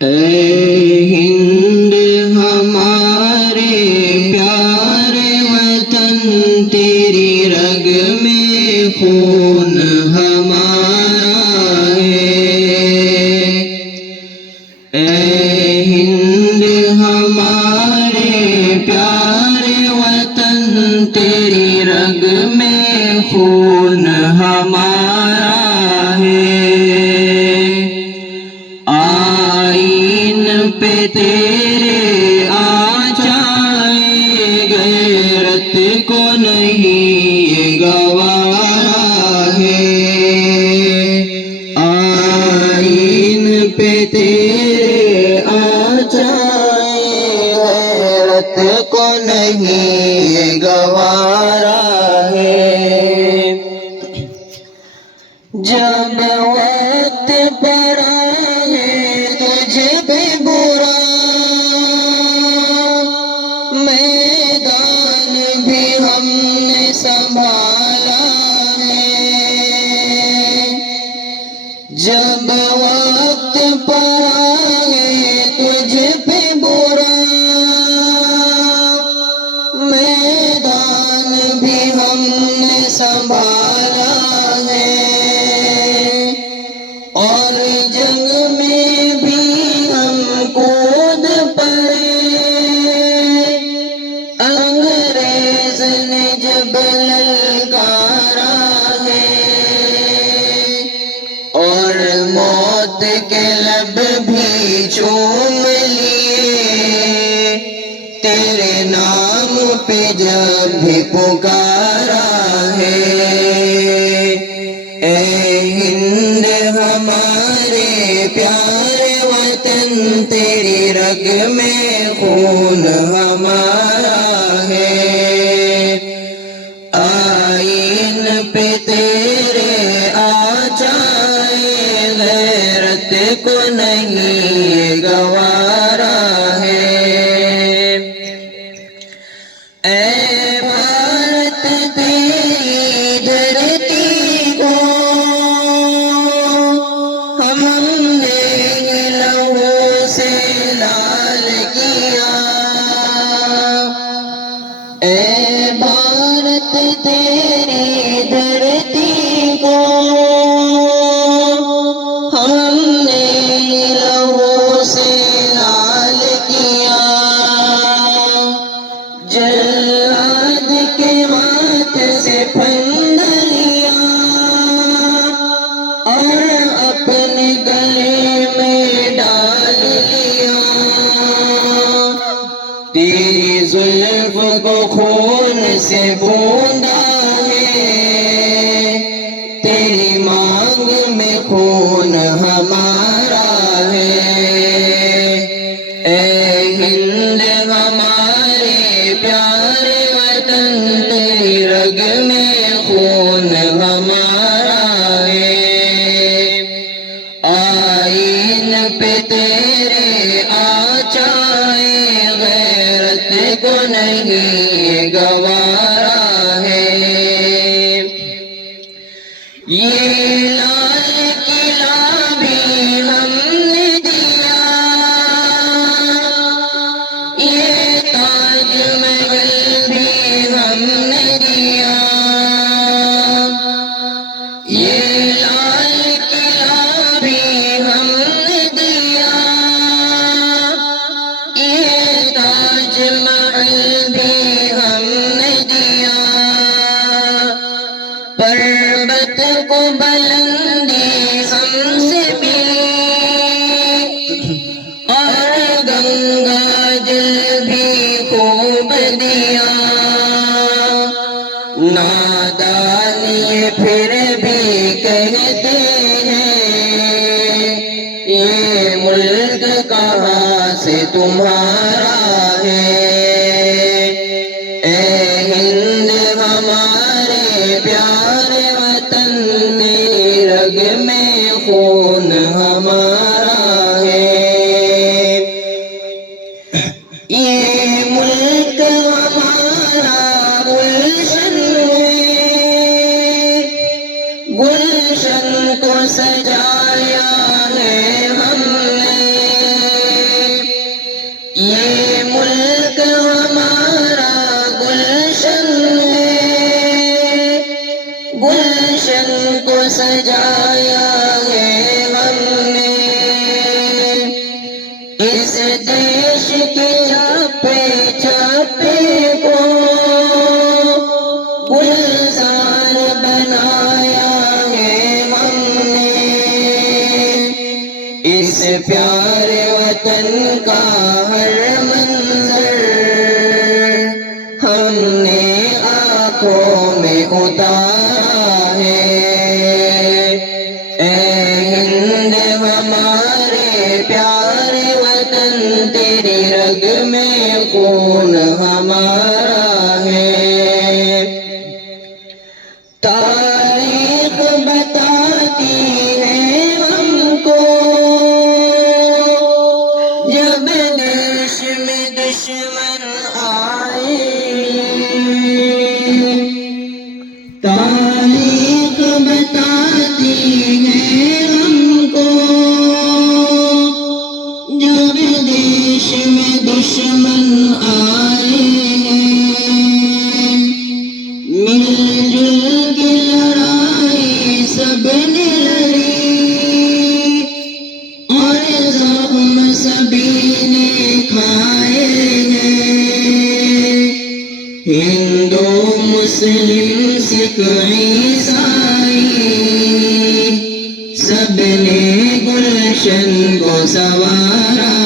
اے ہند ہمارے پیارے وطن، تیری رگ میں خون ہمارا ہے۔ اے ہند ہمارے پیارے وطن، تیری رگ میں خون ہمارا ہے۔ آئین پہ تیرے آ جائے، غیرت کو نہیں یہ گوارا ہے۔ آئین پہ تیرے آ جائے، غیرت کو نہیں یہ گوارا ہے۔ جب وقت پر آئے تجھ پہ برا، میدان بھی ہم نے سنبھالا ہے۔ جب وقت پر آئے تجھ پہ برا، میدان بھی ہم نے سنبھالا ہے۔ اور جنگ میں بھی ہم کود پڑے، انگریز نے جب للکارا ہے۔ اور موت کے لب بھی چوم لیے، تیرے نام پہ جب بھی پکارا ہے۔ اے ہند ہمارے پیارے وطن، تیری رگ میں خون ہمارا ہے۔ آئین پہ تیرے آ جائے، غیرت کو نہیں گوارا ہے۔ اے بھارت تیری دھرتی کو ہم نے لہو سے لال کیا۔ اے بھارت تیری دھرتی کو ہم نے لہو سے لال کیا۔ جلاد کے ہاتھ سے پھندہ لیا، اور اپنے گلے میں ڈال لیا۔ تیری زلف کو خون سے بوندا ہے، تیری مانگ میں خون ہمارا ہے۔ اے ہند ہمارے پیارے وطن، تیری رگ میں خون ہمارا ہے۔ آئین پہ تیرے آ جائے، غیرت کو نہیں گوارا ہے۔ یہ لال قلعہ بھی ہم نے دیا، یہ تاج محل بھی ہم نے دیا۔ یہ لال قلعہ بھی ہم نے دیا، یہ تاج محل بھی ہم نے دیا۔ پربت کو بلندی ہم سے ملی، اور گنگا جل بھی خوب دیا۔ نادان یہ پھر بھی کہتے ہیں، یہ ملک کہاں سے تمہارا ہے۔ اے ہند ہمارے پیارے وطن، تیری رگ میں خون ہمارا ہے۔ یہ ملک ہمارا گلشن ہے، گلشن کو سجایا ہے ہم نے۔ اس پیارے وطن کا ہر منظر ہم نے آنکھوں میں اتارا ہے۔ اے ہند ہمارے پیارے وطن، تیری رگ میں خون ہمارا ہے۔ تاریخ بتاتی ہے ہم کو، جب دیش میں دشمن آئے، تاریخ بتاتی ہے ہم کو، جب دیش میں دشمن آئے ہیں، مل جل کے لڑائی سب نے لڑی، اور زخم سبھی نے کھائے ہیں۔ ہندو مسلم سکھ عیسائی سب نے گلشن کو سنوارا